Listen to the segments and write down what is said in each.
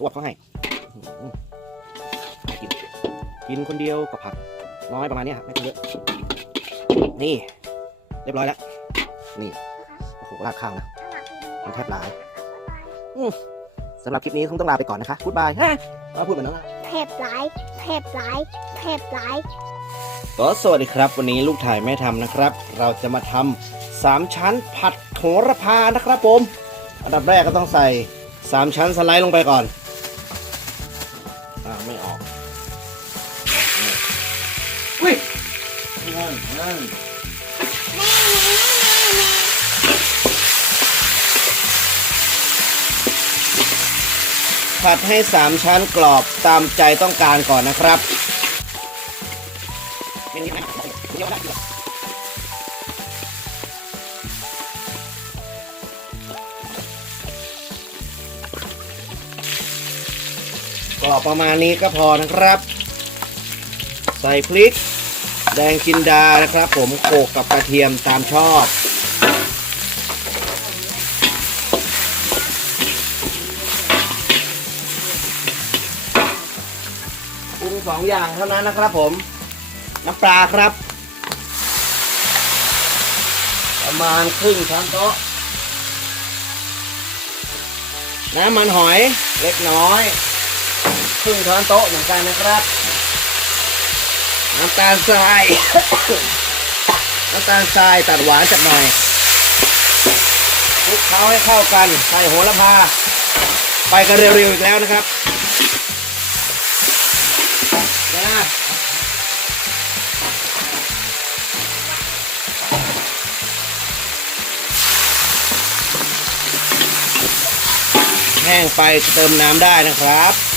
ตัวเขาให้อืมน่ากินกินคนเดียวกับผักน้อยประมาณเนี้ยครับไม่ต้องเยอะนี่ เรียบร้อยแล้ว นี่โอ้โหราดข้าวนะมันแทบหลายอืมสำหรับคลิปนี้คงต้องลาไปก่อนนะคะพูดบายฮะมาพูดเหมือนน้องอะเทปไลท์เทปไลท์เทปไลท์ก็สวัสดีครับ วันนี้ลูกถ่ายไม่ทำนะครับ เราจะมาทำสามชั้นผัดโหระพานะครับผม อันดับแรกก็ต้องใส่สามชั้นสไลด์ลงไปก่อน อ่าไม่ออกอุ้ยนั่นนั่นผัดให้สามชั้นกรอบตามใจต้องการก่อนนะครับ กรอบประมาณนี้ก็พอนะครับ ใส่พริก แดงจินดานะครับ ผมโขลกกับกระเทียมตามชอบปรุงสองอย่างเท่านั้นนะครับผม น้ำปลาครับ ประมาณครึ่งช้อนโต๊ะน้ำมันหอยเล็กน้อย ครึ่งช้อนโต๊ะเหมือนกันนะครับ น้ำตาลทราย น้ำตาลทรายตัดหวานจัดหน่อยคลุกเคล้าให้เข้ากันใส่โหระพา ไปกันเร็วๆอีกแล้วนะครับนะแห้งไปเติมน้ำได้นะครับ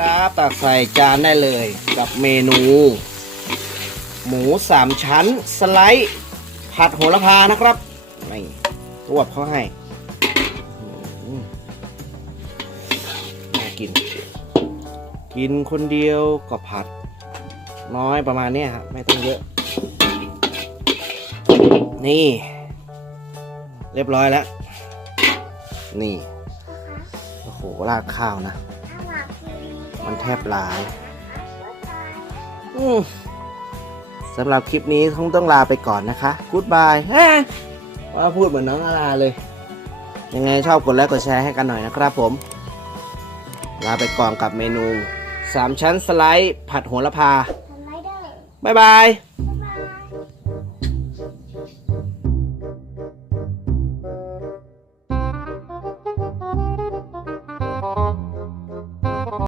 นะครับ ตักใส่จานได้เลยกับเมนู หมูสามชั้นสไลด์ผัดโหระพานะครับนี่รวบเขาให้มน่ากิน กินคนเดียวก็ผัด น้อยประมาณนี้ครับไม่ต้องเยอะ นี่ เรียบร้อยแล้ว นี่ โอ้โหราดข้าวนะ มันแทบหลายอืมสำหรับคลิปนี้คงต้องลาไปก่อนนะคะกูดบายว่าพูดเหมือนน้องอาลาเลย ยังไงชอบกดไลค์กดแชร์ให้กันหน่อยนะครับผม ลาไปก่อนกับเมนู 3 ชั้นสไลด์ผัดโหระพาสไลเดอร์บ๊ายบายบ